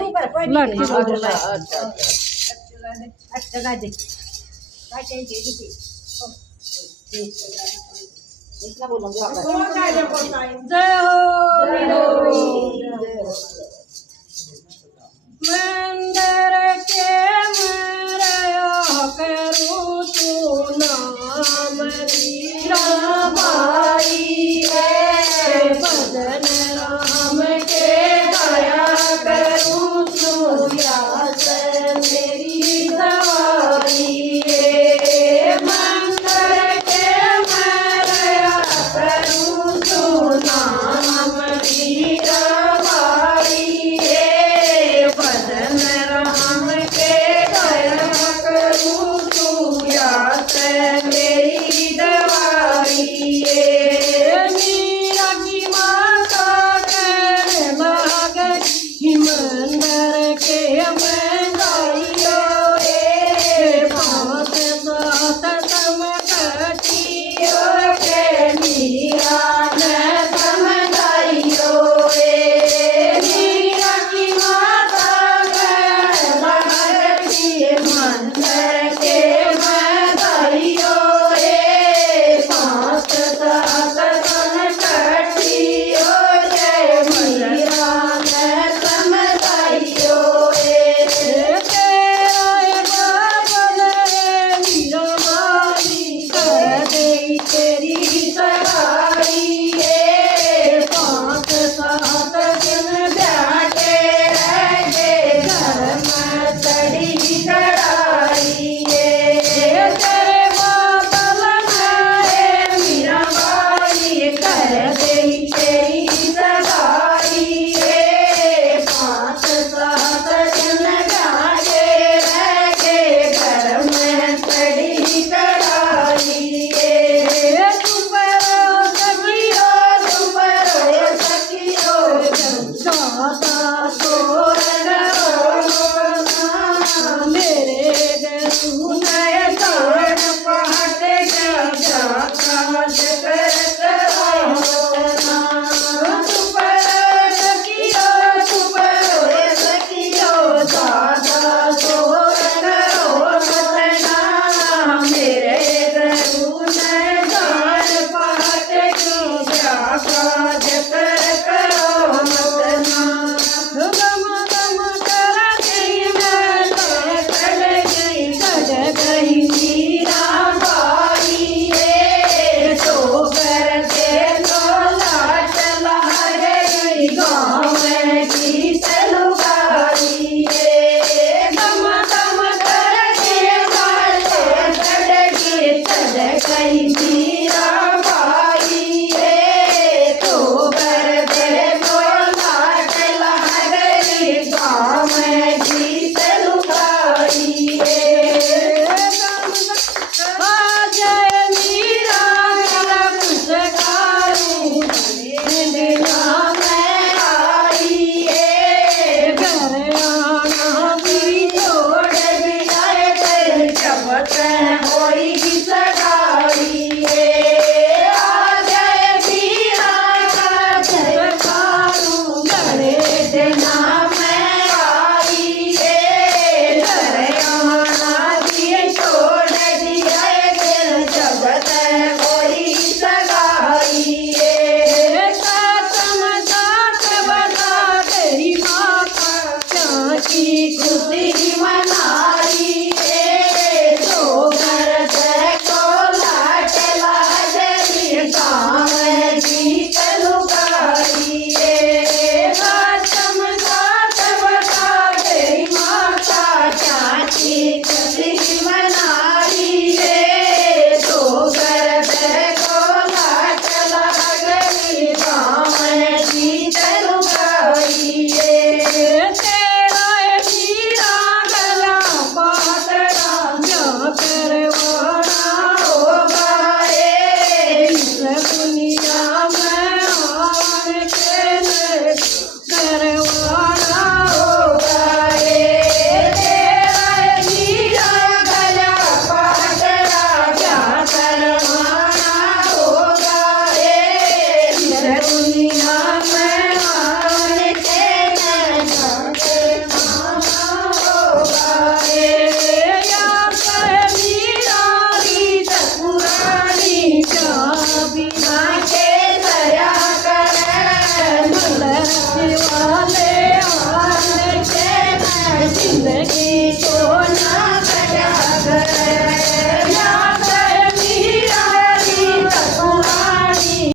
लड़की जय हो मंदिर के मरया करूँ तू नाम मीरा भाई है भजन राम के गाया करूँ तू याद मेरी दवाई है मंदिर के मरया करूँ तू नाम मीरा भाई है भजन राम के गाया करूँ तू याद मेरी दवाई है मीरा की माता कहने लगी मंदिर के मैं गाइयो रे पाँच सात समकटियो के मीरा ने समझाइयो रे मीरा की माता कहने लगी मंदिर के मैं गाइयो रे पाँच सात समकटियो के मीरा ने समझाइयो रे तेरा बाबल रे मीरा मारी कर दे तेरी सगाई रे पाँच सात दिन बैठे रह गए घर में चढ़ी चढ़ाई रे तेरे बाबल रे मीरा मारी कर दे तेरी सगाई रे पाँच सात दिन बैठे रह गए घर में चढ़ी चढ़ाई रे तुम सखियो जाता तोरण मेरे गरु नय ताण पहाट जाता जगत सखियो जाता तोरण मेरे गरु नय ताण पहाट जाता जगत गम गम कर गई मैं चढ़ गई मीरा बाई रे तो कर दे तोला चला गई गाँव में गीत लुगाई रे गम गम कर चढ़ गई मीरा बाई रे तो कर दे तोला चला गई गाँव में गीत लुगाई रे जय मीरा मेरा पुष्कारू दिना में आई रे घर आना भी छोड़ दिया तेरे चपत होई सगाई रे आ जय मीरा का पुष्कारू घरे दिना में आई रे घर आना भी छोड़ दिया तेरे चपत होई सगाई रे सात बता तेरी माता क्या की खुशी मना